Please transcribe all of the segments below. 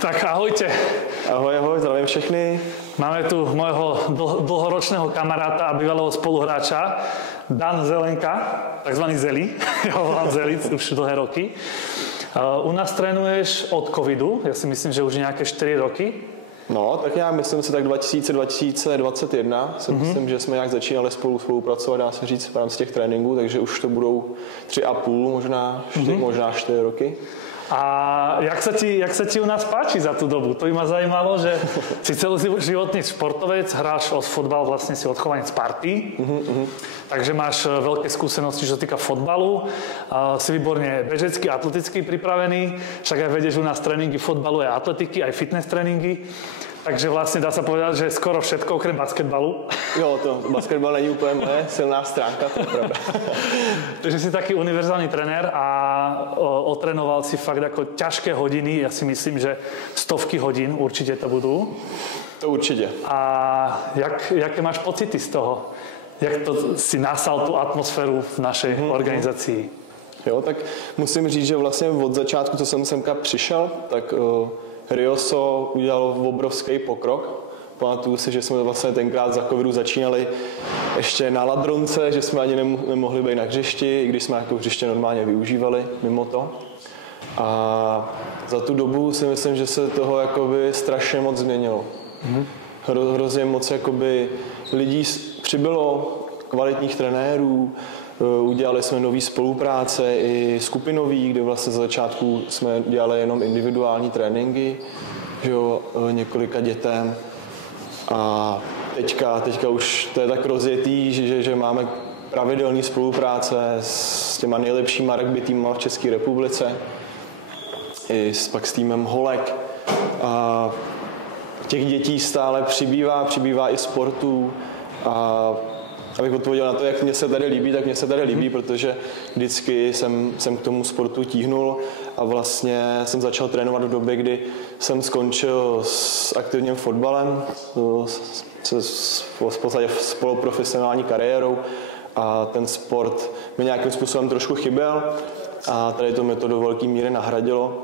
Tak ahojte. Ahoj, zdravím všechny. Máme tu môjho dlhoročného kamaráta a bývalého spoluhráča, Dan Zelenka, takzvaný Zeli. Ja ho volám Zeli už dlhé roky. U nás trénuješ od covidu, ja si myslím, že už nejaké 4 roky. No, tak já myslím si tak 2021 myslím, že jsme nějak začínali spolupracovat, dá se říct, v rámci těch tréninků, takže už to budou 3,5, možná 4 roky. A jak sa ti u nás páči za tú dobu? To by ma zajímalo, že si celoživotný športovec, hráš od fotbal, vlastne si odchovanec Sparty, takže máš veľké skúsenosti, čo sa týka fotbalu, si výborne bežecky, atleticky pripravený, však aj vedieš u nás tréningy fotbalu aj atletiky, aj fitness tréningy. Takže vlastne dá sa povedať, že skoro všetko okrem basketbalu. Jo, to basketbal není úplně moje silná stránka, to je pravda. Takže si taký univerzálny trenér a otrénoval si fakt ako ťažké hodiny, ja si myslím, že stovky hodín určite to budú. To určitě. A jaké máš pocity z toho? Jak to si nasal tú atmosféru v našej organizácii? Jo, tak musím říct, že vlastně od začátku, co jsem semka přišel, tak Rioso udělalo obrovský pokrok. Pamatuju si, že jsme vlastně tenkrát za covidu začínali ještě na ladronce, že jsme ani nemohli být na hřišti, i když jsme jako hřiště normálně využívali mimo to. A za tu dobu si myslím, že se toho jakoby strašně moc změnilo. Hrozně moc jakoby lidí přibylo, kvalitních trenérů, udělali jsme nový spolupráce i skupinový, kde vlastně za začátku jsme dělali jenom individuální tréninky, že jo, několika dětem. A teďka už to je tak rozjetý, že máme pravidelný spolupráce s těma nejlepšíma rugby týmama v České republice. I pak s týmem Holek. A těch dětí stále přibývá i sportů. A abych odpověděl na to, jak mě se tady líbí, tak mě se tady líbí, protože vždycky jsem k tomu sportu tíhnul a vlastně jsem začal trénovat v době, kdy jsem skončil s aktivním fotbalem, v podstatě s poloprofesionální kariérou a ten sport mi nějakým způsobem trošku chyběl a tady to mi to do velké míry nahradilo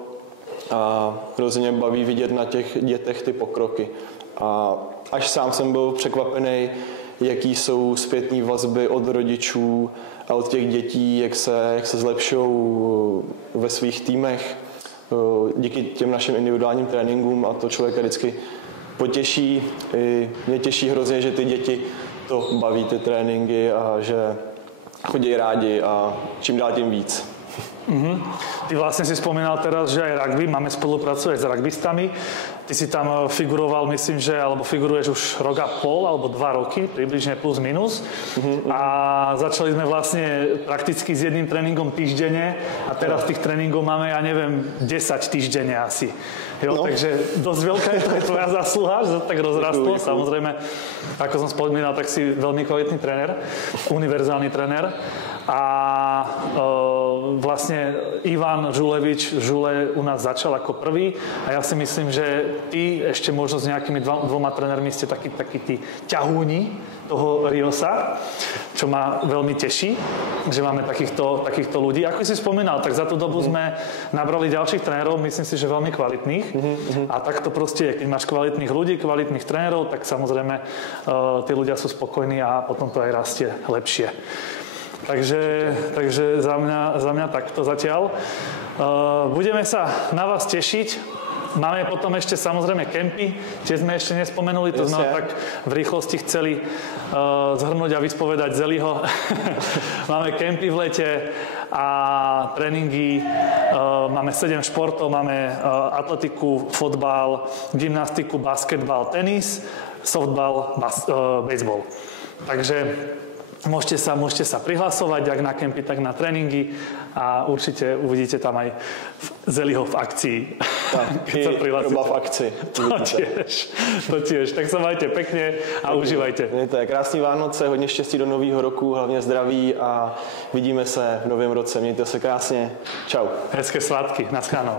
a hrozně baví vidět na těch dětech ty pokroky. A až sám jsem byl překvapený, jaký jsou zpětné vazby od rodičů a od těch dětí, jak se zlepšují ve svých týmech díky těm našim individuálním tréninkům a to člověka vždycky potěší. I mě těší hrozně, že ty děti to baví, ty tréninky a že chodí rádi a čím dál tím víc. Ty vlastne si spomínal teraz, že aj rugby, máme spolupracovať s rugbystami. Ty si tam figuroval, myslím, že, alebo figuruješ už rok a pol, alebo 2 roky, približne plus minus. A začali sme vlastne prakticky s jedným tréningom týždenne a teraz tých tréningov máme, ja neviem, 10 týždenne asi. Jo, no. Takže dosť veľká je to aj tvoja zásluha, že to tak rozrastlo. Samozrejme, ako som spomínal, tak si veľmi kvalitný tréner, univerzálny tréner. A vlastne Ivan Žulevič u nás začal ako prvý a ja si myslím, že ty ešte možno s nejakými dvoma trénermi ste takí tí ťahúni toho Riosa, čo ma veľmi teší, že máme takýchto ľudí. Ako si spomínal, tak za tú dobu sme nabrali ďalších trénerov, myslím si, že veľmi kvalitných. A tak to proste je. Keď máš kvalitných ľudí, kvalitných trénerov, tak samozrejme tí ľudia sú spokojní a potom to aj rastie lepšie. Takže za mňa takto zatiaľ. Budeme sa na vás tešiť. Máme potom ešte samozrejme kempy, tie sme ešte nespomenuli, to sme tak v rýchlosti chceli zhrnúť a vyspovedať Zeliho. Máme kempy v lete a tréningy, máme 7 športov, máme atletiku, fotbal, gymnastiku, basketbal, tenis, softball, baseball. Takže môžete sa prihlasovať, jak na kempy, tak na tréningy a určite uvidíte tam aj Zeliho v akcii. Tak, Roba v akcii. To tiež. Tak sa majte pekne a užívajte. Mějte krásný Vánoce, hodně štěstí do nového roku, hlavně zdraví a vidíme se v novém roce. Mějte se krásně. Čau. Hezké svátky. Naschledanou.